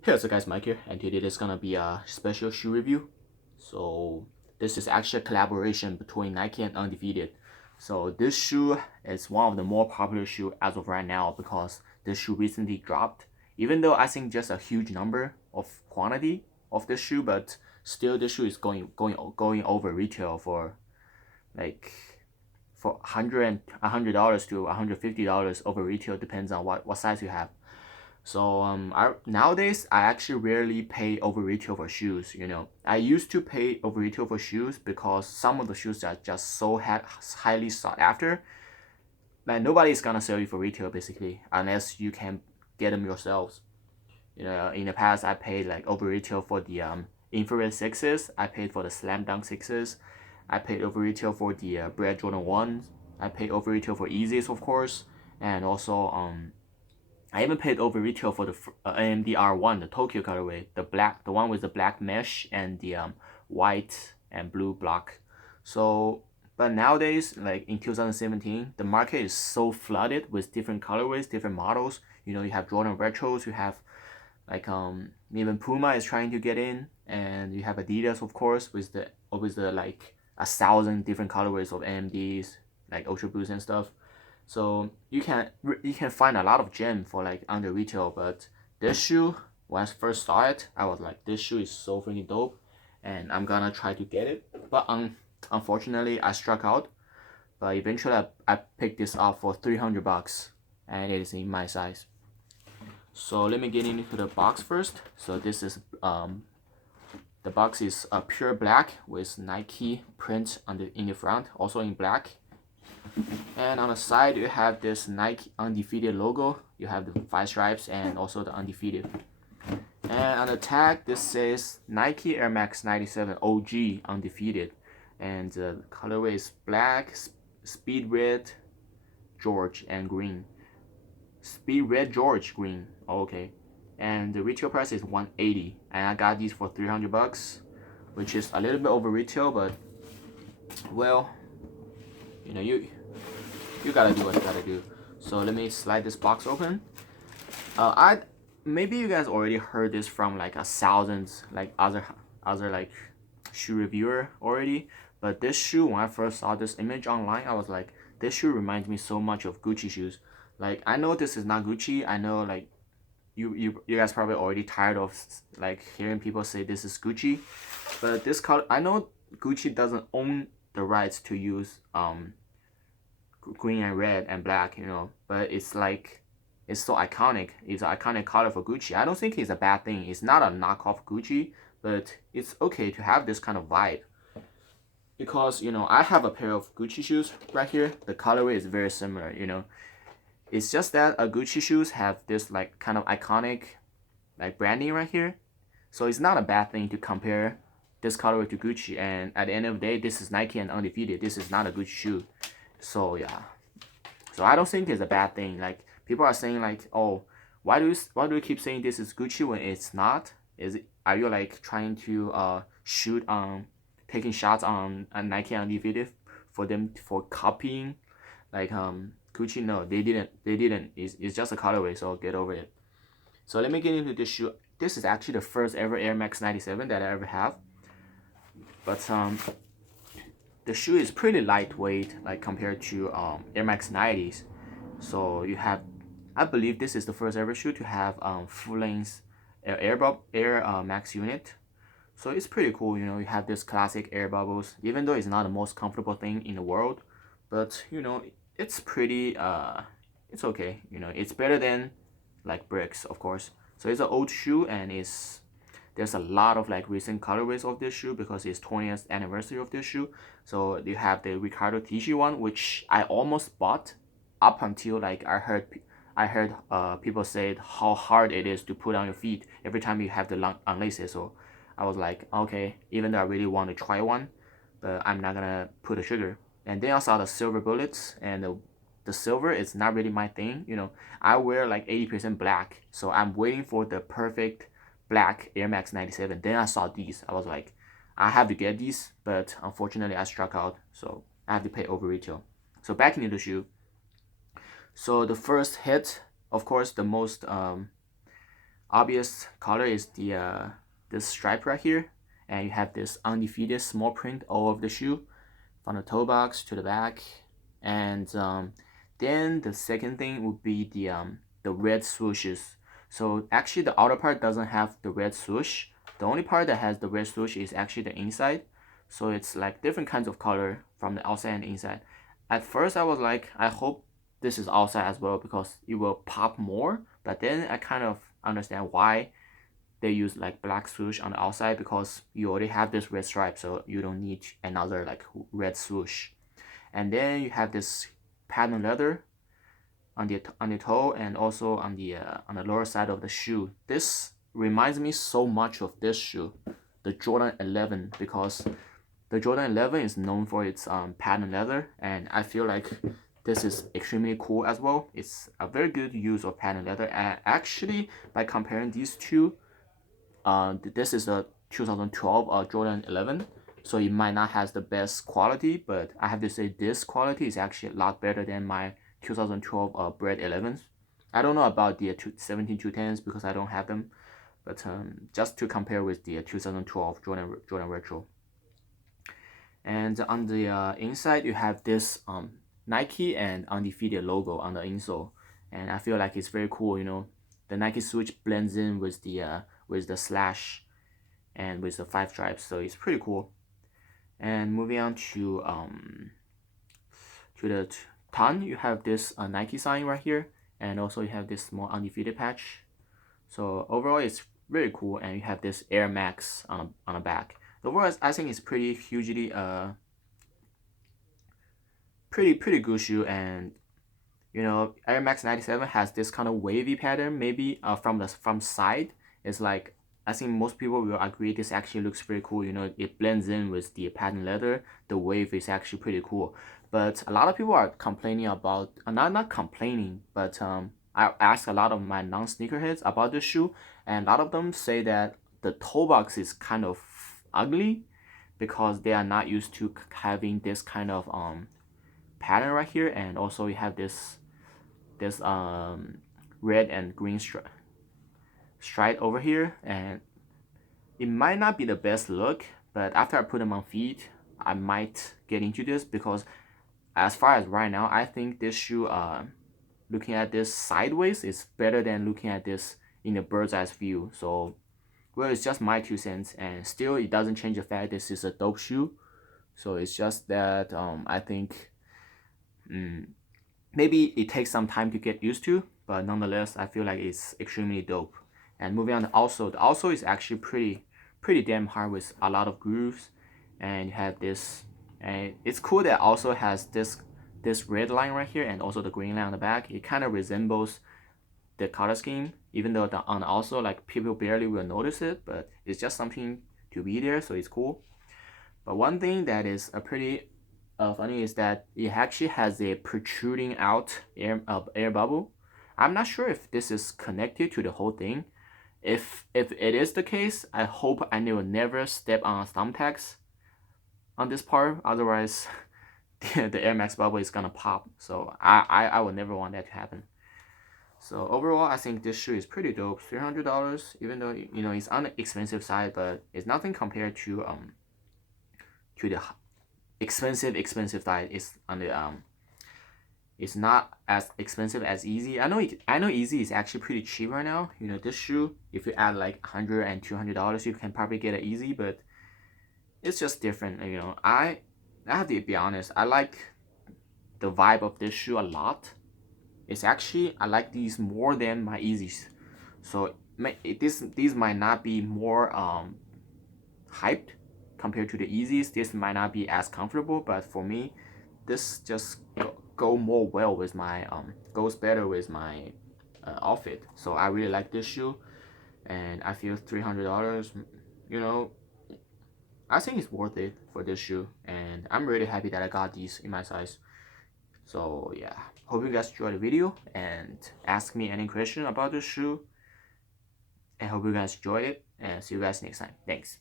Hey, what's up guys, Mike here, and today is gonna be a special shoe review. So this is actually a collaboration between Nike and Undefeated. So this shoe is one of the more popular shoe as of right now because this shoe recently dropped. Even though I think just a huge number of quantity of this shoe, but still this shoe is going over retail for like for $100 to $150 over retail, depends on what size you have. So nowadays I actually rarely pay over retail for shoes. I used to pay over retail for shoes because some of the shoes are just so highly sought after. Like nobody's gonna sell you for retail basically unless you can get them yourselves. In the past I paid like over retail for the infrared sixes. I paid for the slam dunk sixes. I paid over retail for the Bread Jordan ones. I paid over retail for Easies of course, and also I even paid over retail for the AMD R1, the Tokyo colorway, the one with the black mesh and the white and blue block. So, but nowadays, like in 2017, the market is so flooded with different colorways, different models. You have Jordan retros, you have like even Puma is trying to get in, and you have Adidas, of course, with the like 1,000 different colorways of AMDs, like Ultra Boost and stuff. So you can find a lot of gem for like under retail, but this shoe, when I first saw it, I was like, this shoe is so freaking dope, and I'm gonna try to get it. But unfortunately, I struck out. But eventually, I picked this up for 300 bucks, and it is in my size. So let me get into the box first. So this is the box is pure black with Nike print in the front, also in black. And on the side, you have this Nike Undefeated logo. You have the 5 stripes and also the Undefeated. And on the tag, this says Nike Air Max 97 OG Undefeated. And the colorway is black, speed red, George, and green. Speed red, George, green. Oh, okay. And the retail price is 180, and I got these for 300 bucks, which is a little bit over retail, but well, you gotta do what you gotta do. So let me slide this box open. I maybe you guys already heard this from like a thousands like other like shoe reviewer already, but this shoe, when I first saw this image online, I was like, this shoe reminds me so much of Gucci shoes. Like I know this is not Gucci. I know like you guys probably already tired of like hearing people say this is Gucci, but this color, I know Gucci doesn't own the rights to use green and red and black, but it's like it's so iconic. It's an iconic color for Gucci. I don't think it's a bad thing. It's not a knockoff Gucci, but it's okay to have this kind of vibe. Because I have a pair of Gucci shoes right here. The colorway is very similar. It's just that a Gucci shoes have this like kind of iconic like branding right here. So it's not a bad thing to compare this colorway to Gucci. And at the end of the day, this is Nike and Undefeated. This is not a Gucci shoe. So yeah. So I don't think it's a bad thing. Like people are saying like, oh, why do you keep saying this is Gucci when it's not? Are you like trying to shoot on taking shots on Nike Undefeated for copying like Gucci? No, they didn't. They didn't. It's just a colorway, so get over it. So let me get into this shoe. This is actually the first ever Air Max 97 that I ever have. But the shoe is pretty lightweight like compared to Air Max 90s. So you have, I believe this is the first ever shoe to have full length Air Max unit. So it's pretty cool. You have this classic air bubbles, even though it's not the most comfortable thing in the world, but it's pretty it's okay. It's better than like bricks, of course. So it's an old shoe, and there's a lot of like recent colorways of this shoe because it's 20th anniversary of this shoe. So you have the Ricardo Tisci one, which I almost bought up until like I heard people say how hard it is to put on your feet every time you have the unlaces. So I was like, okay, even though I really want to try one, but I'm not gonna put a sugar. And then I saw the silver bullets, and the silver is not really my thing. I wear like 80% black, so I'm waiting for the perfect black Air Max 97. Then I saw these. I was like, I have to get these, but unfortunately I struck out, so I have to pay over retail. So back into the shoe. So the first hit, of course, the most obvious color is this stripe right here, and you have this undefeated small print all over the shoe, from the toe box to the back. And then the second thing would be the red swooshes. So actually the outer part doesn't have the red swoosh. The only part that has the red swoosh is actually the inside. So it's like different kinds of color from the outside and inside. At first I was like, I hope this is outside as well because it will pop more. But then I kind of understand why they use like black swoosh on the outside, because you already have this red stripe, so you don't need another like red swoosh. And then you have this pattern leather on the toe and also on the lower side of the shoe. This reminds me so much of this shoe, the Jordan 11, because the Jordan 11 is known for its pattern leather, and I feel like this is extremely cool as well. It's a very good use of pattern leather, and actually by comparing these two, this is a 2012 Jordan 11, so it might not have the best quality, but I have to say this quality is actually a lot better than my 2012 Bread 11s. I don't know about the 17 210s because I don't have them, but just to compare with the 2012 Jordan Retro. And on the inside, you have this Nike and Undefeated logo on the insole, and I feel like it's very cool. You know, the Nike switch blends in with the slash and with the 5 stripes, so it's pretty cool. And moving on to the tongue, you have this Nike sign right here, and also you have this small Undefeated patch. So overall, it's very cool, and you have this Air Max on the back. The overall, I think it's pretty hugely pretty good shoe. And you know, Air Max 97 has this kind of wavy pattern. Maybe from side, it's like, I think most people will agree this actually looks pretty cool. You know, it blends in with the pattern leather. The wave is actually pretty cool. But a lot of people are complaining about, not complaining, but I asked a lot of my non-sneakerheads about this shoe, and a lot of them say that the toe box is kind of ugly because they are not used to having this kind of pattern right here, and also you have this red and green stripe over here, and it might not be the best look, but after I put them on feet, I might get into this, because as far as right now, I think this shoe, looking at this sideways, is better than looking at this in a bird's eye view. So, well, it's just my 2 cents, and still it doesn't change the fact this is a dope shoe. So it's just that I think maybe it takes some time to get used to, but nonetheless, I feel like it's extremely dope. And moving on to the outsole is actually pretty damn hard with a lot of grooves, and you have this, and it's cool that also has this red line right here and also the green line on the back. It kind of resembles the color scheme, even though on the outsole, like, people barely will notice it, but it's just something to be there, so it's cool. But one thing that is a pretty funny is that it actually has a protruding out air bubble. I'm not sure if this is connected to the whole thing. If it is the case, I hope I will never step on thumbtacks on this part. Otherwise, the Air Max bubble is gonna pop. So I would never want that to happen. So overall, I think this shoe is pretty dope. $300, even though, you know, it's on the expensive side, but it's nothing compared to the expensive side. It's on the it's not as expensive as Easy. I know Easy is actually pretty cheap right now. You know, this shoe, if you add like $100 and $200, you can probably get it Easy, but it's just different. You know, I have to be honest, I like the vibe of this shoe a lot. It's actually, I like these more than my Easies. So these might not be more hyped compared to the Easies. This might not be as comfortable, but for me, this just goes better with my outfit. So I really like this shoe, and I feel $300, you know, I think it's worth it for this shoe, and I'm really happy that I got these in my size. So yeah, hope you guys enjoyed the video and ask me any question about this shoe, and hope you guys enjoyed it, and see you guys next time. Thanks.